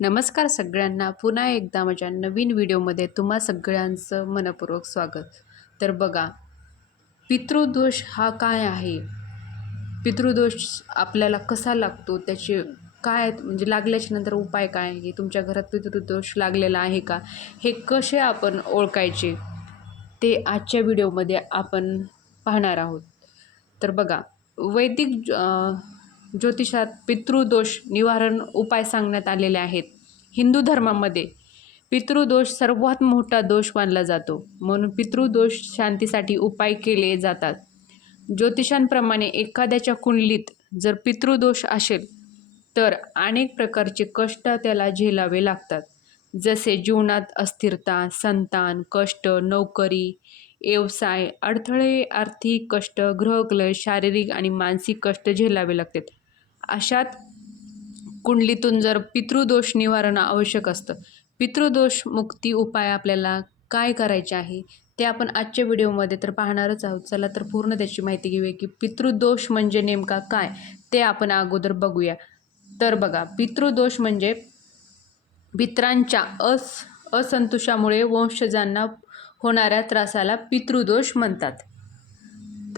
नमस्कार सगळ्यांना. पुन्हा एकदा माझ्या नवीन व्हिडिओमध्ये तुम्हा सगळ्यांचं मनपूर्वक स्वागत. तर बघा पितृदोष हा काय आहे? पितृदोष आपल्याला कसा लागतो? त्याचे काय म्हणजे लागल्याच्या नंतर उपाय काय आहे? तुमच्या घरात पितृदोष लागलेला आहे का? हे कसे आपण ओळखायचे? ते आजच्या व्हिडिओमध्ये आपण पाहणार आहोत. तर बघा वैदिक ज्योतिषात पितृदोष निवारण उपाय सांगण्यात आलेले आहेत. हिंदू धर्मामध्ये पितृदोष सर्वात मोठा दोष मानला जातो. म्हणून पितृदोष शांतीसाठी उपाय केले जातात. ज्योतिषांप्रमाणे एखाद्याच्या कुंडलीत जर पितृदोष असेल तर अनेक प्रकारचे कष्ट त्याला झेलावे लागतात. जसे जीवनात अस्थिरता संतान कष्ट नोकरी व्यवसाय अडथळे आर्थिक कष्ट ग्रहकलय शारीरिक आणि मानसिक कष्ट झेलावे लागतात. अशात कुंडलीतून जर पितृदोष निवारण आवश्यक असतं पितृदोष मुक्ती उपाय आपल्याला काय करायचे आहे ते आपण आजच्या व्हिडिओमध्ये तर पाहणारच आहोत. चला तर पूर्ण त्याची माहिती घेऊया की पितृदोष म्हणजे नेमका काय ते आपण अगोदर बघूया. तर बघा पितृदोष म्हणजे पित्रांच्या अस असंतोषामुळे वंशजांना होणाऱ्या त्रासाला पितृदोष म्हणतात.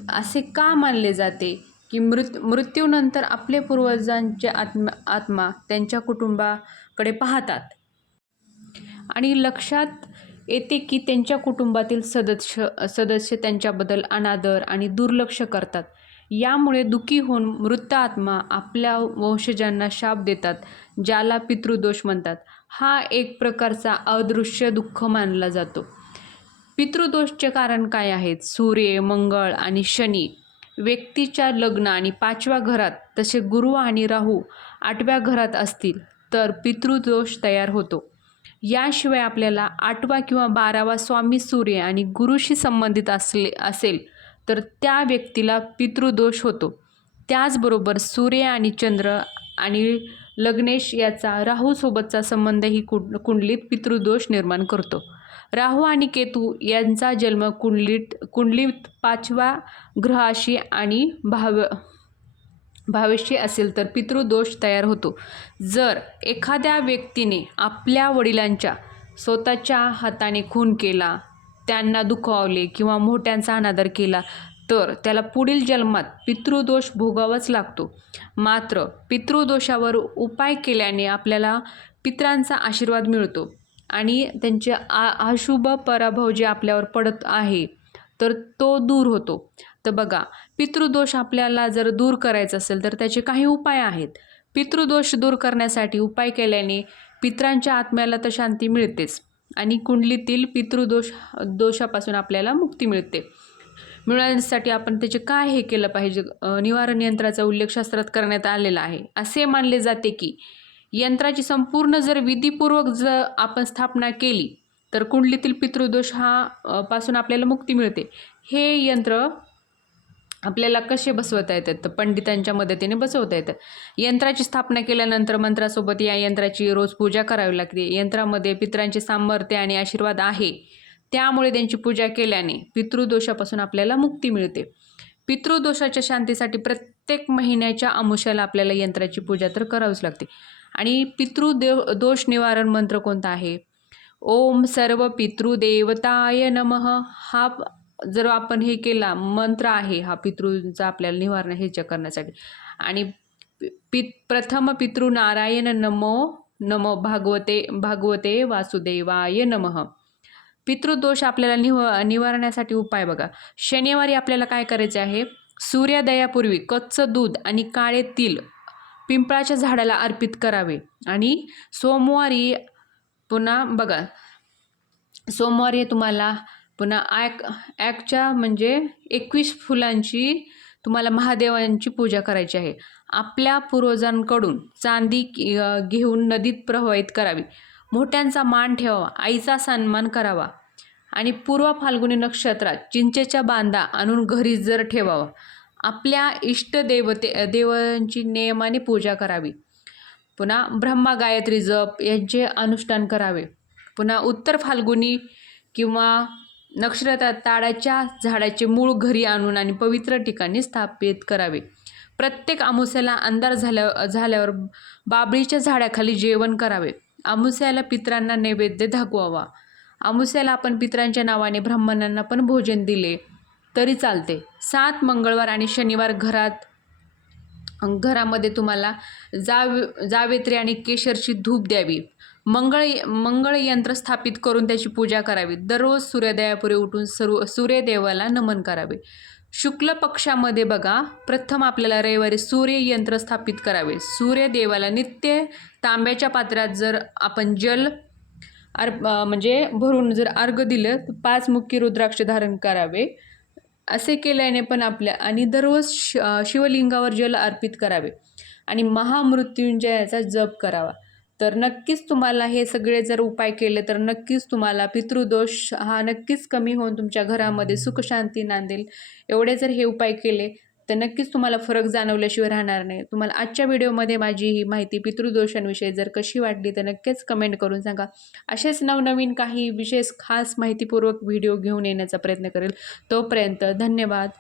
असे का मानले जाते? की मृत मृत्यूनंतर आपले पूर्वजांचे आत्मा आत्मा त्यांच्या कुटुंबाकडे पाहतात. आणि लक्षात येते की त्यांच्या कुटुंबातील सदस्य सदस्य त्यांच्याबद्दल अनादर आणि दुर्लक्ष करतात. यामुळे दुखी होऊन मृत आत्मा आपल्या वंशजांना शाप देतात ज्याला पितृदोष म्हणतात. हा एक प्रकारचा अदृश्य दुःख मानला जातो. पितृदोषचे कारण काय आहेत? सूर्य मंगळ आणि शनी. व्यक्तीच्या लग्न आणि पाचव्या घरात तसे गुरु आणि राहू आठव्या घरात असतील तर पितृदोष तयार होतो. याशिवाय आपल्याला आठवा किंवा बारावा स्वामी सूर्य आणि गुरुशी संबंधित असले असेल तर त्या व्यक्तीला पितृदोष होतो. त्याचबरोबर सूर्य आणि चंद्र आणि लग्नेश याचा राहूसोबतचा संबंधही कुंड कुंडलीत पितृदोष निर्माण करतो. राहू आणि केतू यांचा जन्म कुंडलीत कुंडलीत पाचव्या ग्रहाशी आणि भाव भावेशी असेल तर पितृदोष तयार होतो. जर एखाद्या व्यक्तीने आपल्या वडिलांच्या स्वतःच्या हाताने खून केला त्यांना दुखावले किंवा मोठ्यांचा अनादर केला तर त्याला पुढील जन्मात पितृदोष भोगावाच लागतो. मात्र पितृदोषावर उपाय केल्याने आपल्याला पित्रांचा आशीर्वाद मिळतो. आणि त्यांचे आ अशुभ पराभव जे आपल्यावर पडत आहे तर तो दूर होतो. तर बघा पितृदोष आपल्याला जर दूर करायचा असेल तर त्याचे काही उपाय आहेत. पितृदोष दूर करण्यासाठी उपाय केल्याने पित्रांच्या आत्म्याला तर शांती मिळतेच आणि कुंडलीतील पितृदोष दोषापासून आपल्याला मुक्ती मिळते. मिळवण्यासाठी आपण त्याचे काय हे केलं पाहिजे? निवारण यंत्राचा उल्लेख शास्त्रात करण्यात आलेला आहे. असे मानले जाते की यंत्राची संपूर्ण जर विधीपूर्वक जर आपण स्थापना केली तर कुंडलीतील पितृदोष हा पासून आपल्याला मुक्ती मिळते. हे यंत्र आपल्याला कसे बसवता येतात? तर पंडितांच्या मदतीने बसवता येतं. यंत्राची स्थापना केल्यानंतर मंत्रासोबत या यंत्राची रोज पूजा करावी लागते. यंत्रामध्ये पित्रांचे सामर्थ्य आणि आशीर्वाद आहे. त्यामुळे त्यांची पूजा केल्याने पितृदोषापासून आपल्याला मुक्ती मिळते. पितृदोषाच्या शांतीसाठी प्रत्येक महिन्याच्या अमुष्याला आपल्याला यंत्राची पूजा तर करावीच लागते. आणि पितृदेव दोष निवारण मंत्र कोणता आहे? ओम सर्व पितृदेवताय नमः. हा जर आपण हे केला मंत्र आहे हा पितृंचा आपल्याला निवारण हे करण्यासाठी. आणि पि प्रथम पितृ नारायण नमो नमो भागवते भागवते वासुदेवाय नमः. पितृदोष आपल्याला निव निवारण्यासाठी उपाय बघा. शनिवारी आपल्याला काय करायचे आहे? सूर्योदयापूर्वी कच्चं दूध आणि काळे तिल पिंपळाच्या झाडाला अर्पित करावे. आणि सोमवारी पुन्हा बघा सोमवारी तुम्हाला पुन्हा ॲक ॲकच्या म्हणजे एकवीस फुलांची तुम्हाला महादेवांची पूजा करायची आहे. आपल्या पूर्वजांकडून चांदी घेऊन नदीत प्रवाहित करावी. मोठ्यांचा मान ठेवावा आईचा सन्मान करावा. आणि पूर्व फाल्गुनी नक्षत्रात चिंचेच्या बांधा आणून घरी जर ठेवावा. आपल्या इष्टदेवते देवांची नियमाने पूजा करावी. पुन्हा ब्रह्मा गायत्री जप यांचे अनुष्ठान करावे. पुन्हा उत्तर फाल्गुनी किंवा नक्षत्रात ताडाच्या झाडाचे मूळ घरी आणून आणि पवित्र ठिकाणी स्थापित करावे. प्रत्येक आमुस्याला अंधार झाल्या झाल्यावर बाबळीच्या झाडाखाली जेवण करावे. अमुस्याला पित्रांना नैवेद्य दाखवावा. अमुस्याला आपण पित्रांच्या नावाने ब्राह्मणांना पण भोजन दिले. तरी चालते. सात मंगळवार आणि शनिवार घरात घरामध्ये तुम्हाला जाव जावेत्री आणि केशरची धूप द्यावी. मंगळ मंगळ यंत्र स्थापित करून त्याची पूजा करावी. दररोज सूर्योदयापूर्वी उठून सर्व सूर्यदेवाला नमन करावे. शुक्ल पक्षामध्ये बघा प्रथम आपल्याला रविवारी सूर्य यंत्र स्थापित करावे. सूर्यदेवाला नित्य तांब्याच्या पात्रात जर आपण जल अर्प म्हणजे भरून जर अर्घ दिलं तर पाच मुख्य रुद्राक्ष धारण करावे. असे केल्याने पण आपल्या आणि दररोज श शिवलिंगावर जल अर्पित करावे आणि महामृत्युंजयाचा जप करावा. तर नक्कीच तुम्हाला हे सगळे जर उपाय केले तर नक्कीच तुम्हाला पितृदोष हा नक्कीच कमी होऊन तुमच्या घरामध्ये सुखशांती नांदेल. एवढे जर हे उपाय केले तर नक्कीच तुम्हाला फरक जाणवल्याशिवाय राहणार नाही. तुम्हाला आजच्या व्हिडिओमध्ये माझी ही माहिती पितृदोषांविषयी जर कशी वाटली तर नक्कीच कमेंट करून सांगा. असेच नवनवीन काही विशेष खास माहितीपूर्वक व्हिडिओ घेऊन येण्याचा प्रयत्न करेल. तोपर्यंत धन्यवाद.